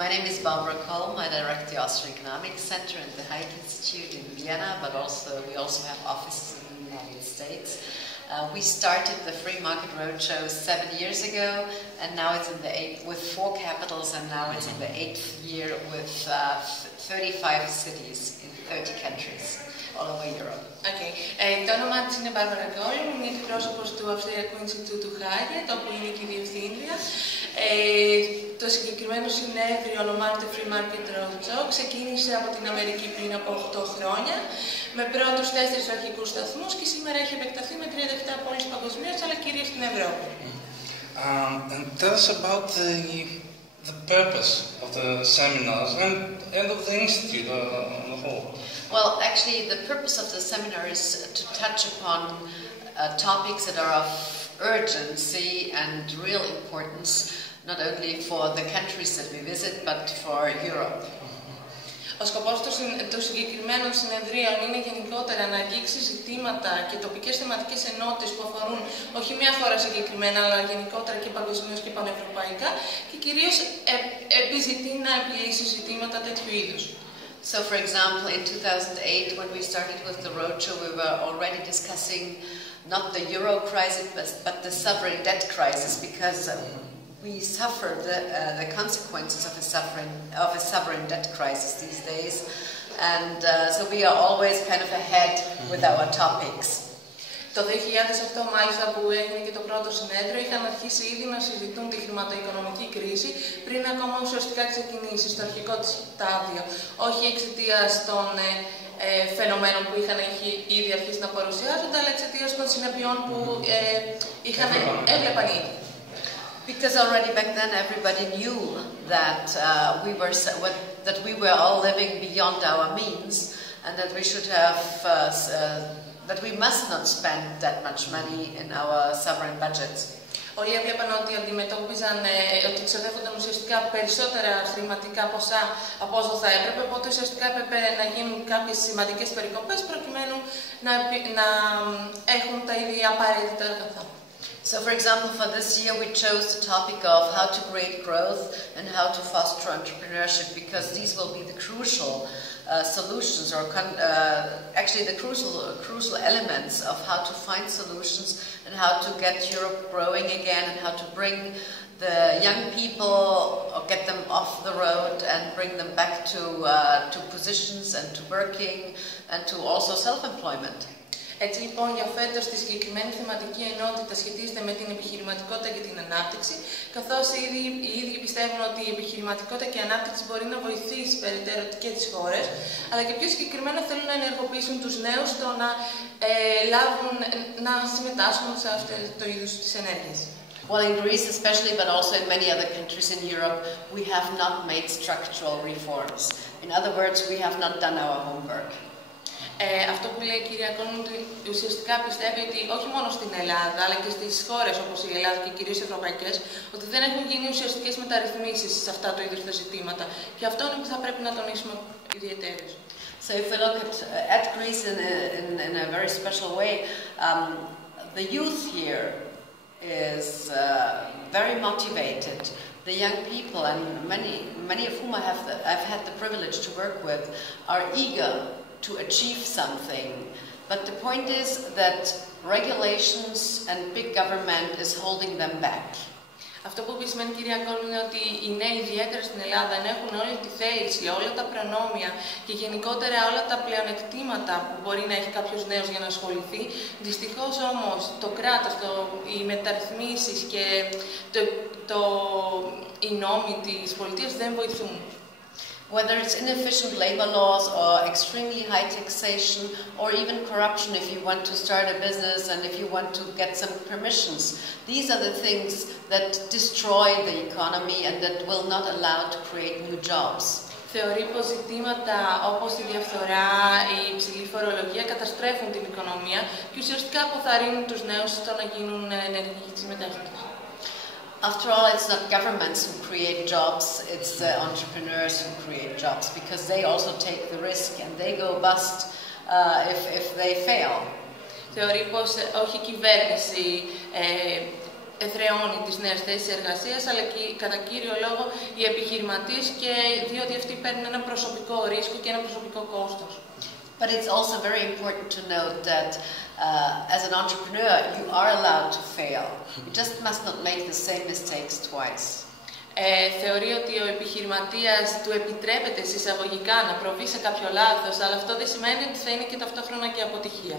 My name is Kolm. I direct the Austrian Economics Center and the Haidt Institute in Vienna, but we also have offices in the United States. We started the Free Market Roadshow 7 years ago, and now it's in the with 4 capitals, and now it's in the 8th year with 35 cities in 30 countries all over Europe. Okay. Το όνομά της είναι Kolm, είναι εκπρόσωπος του Αυστριακού Ινστιτούτου Haidt, όπου είναι και η διευθύντρια. Το συγκεκριμένο συνέδριο ονομάζεται Free Market Roadshow. Ξεκίνησε από την Αμερική πριν από 8 χρόνια, με πρώτους 4 αρχικούς σταθμούς και σήμερα έχει επεκταθεί με 37 πόλεις παγκοσμίως, αλλά κυρίως στην Ευρώπη. And tell us about the purpose of the seminars and of the institute on the whole. Well, actually, the purpose of the seminar is to touch upon topics that are of urgency and real importance, not only for the countries that we visit, but for Europe. Ο σκοπός των συγκεκριμένων συνεδρίων είναι γενικότερα να αγγίξει ζητήματα και τοπικές θεματικές ενότητες που αφορούν όχι μία χώρα συγκεκριμένα, αλλά γενικότερα και παγκοσμίως και πανευρωπαϊκά και κυρίως επιζητεί να επιλύσει ζητήματα τέτοιου είδους. So, for example, in 2008, when we started with the roadshow, we were already discussing not the euro crisis, but the sovereign debt crisis, because we suffer the consequences of a sovereign debt crisis these days, and so we are always kind of ahead with our topics. Το 2008 μάλιστα που έγινε και το πρώτο συνέδριο είχαν αρχίσει ήδη να συζητούν τη χρηματοοικονομική κρίση πριν ακόμα ουσιαστικά ξεκινήσει στο αρχικό της στάδιο, όχι εξαιτίας των φαινομένων που είχαν ήδη αρχίσει να παρουσιάζονται, αλλά εξαιτίας των συνεπειών που έβλεπαν ήδη. Because already back then everybody knew that we were all living beyond our means, and that we should have that we must not spend that much money in our sovereign budgets. Όλοι έβλεπαν ότι αντιμετώπιζαν, ότι ξοδεύονταν ουσιαστικά περισσότερα χρηματικά ποσά από όσο θα έπρεπε, οπότε ουσιαστικά έπρεπε να γίνουν κάποιες σημαντικές περικοπές προκειμένου να έχουν τα ίδια απαραίτητα αγαθά. So, for example, for this year we chose the topic of how to create growth and how to foster entrepreneurship, because these will be the crucial solutions, or actually the crucial elements of how to find solutions and how to get Europe growing again, and how to bring the young people, or get them off the road and bring them back to positions and to working and to also self-employment. Έτσι λοιπόν για φέτος τη συγκεκριμένη θεματική ενότητα σχετίζεται με την επιχειρηματικότητα και την ανάπτυξη, καθώς οι ίδιοι πιστεύουν ότι η επιχειρηματικότητα και η ανάπτυξη μπορεί να βοηθήσει περαιτέρω και τις χώρες, αλλά και πιο συγκεκριμένα θέλουν να ενεργοποιήσουν τους νέους στο να συμμετάσχουν σε αυτό το είδος της ενέργειας. Well, in Greece especially, but also in many other countries in Europe, we have not made structural reforms. In other words, we have not done our homework. Αυτό που λέει η κυρία Kolm ουσιαστικά πιστεύει ότι όχι μόνο στην Ελλάδα, αλλά και στις χώρες όπως η Ελλάδα και κυρίως οι ευρωπαϊκές, ότι δεν έχουν γίνει ουσιαστικές μεταρρυθμίσεις σε αυτά το είδος τα ζητήματα. Και αυτό είναι που θα πρέπει να τονίσουμε ιδιαιτέρως. So if we look at Greece in a very special way, the youth here is very motivated. The young people, and many of whom I've had the privilege to work with, are eager to achieve something, but the point is that regulations and big government is holding them back. Αυτό που επισημαίνει η κυρία Kolm είναι ότι οι νέοι, ιδιαίτερα στην Ελλάδα, έχουν όλη τη θέληση, όλα τα προνόμια και γενικότερα όλα τα πλεονεκτήματα που μπορεί να έχει κάποιος νέος για να ασχοληθεί. Δυστυχώς όμως το κράτος, οι μεταρρυθμίσεις και οι νόμοι της πολιτείας δεν βοηθούν. Whether it's inefficient labor laws or extremely high taxation or even corruption if you want to start a business and if you want to get some permissions. These are the things that destroy the economy and that will not allow to create new jobs. Θεωρεί πως ζητήματα όπως η διαφθορά, η υψηλή φορολογία καταστρέφουν την οικονομία και ουσιαστικά αποθαρρύνουν τους νέους στο να γίνουν ενεργοί συμμετέχοντες. After all, it's not governments who create jobs, it's the entrepreneurs who create jobs, because they also take the risk and they go bust if they fail. Θεωρεί πως όχι η κυβέρνηση εδραιώνει τις νέες θέσεις εργασίας, αλλά και κατά κύριο λόγο οι επιχειρηματίες, και διότι αυτοί παίρνουν ένα προσωπικό ρίσκο και ένα προσωπικό κόστος. But it's also very important to note that as an entrepreneur, you are allowed to fail. You just must not make the same mistakes twice. Θεωρεί ότι ο επιχειρηματίας του επιτρέπεται εισαγωγικά να προβεί σε κάποιο λάθος, αλλά αυτό δεν σημαίνει ότι θα είναι και ταυτόχρονα και αποτυχία.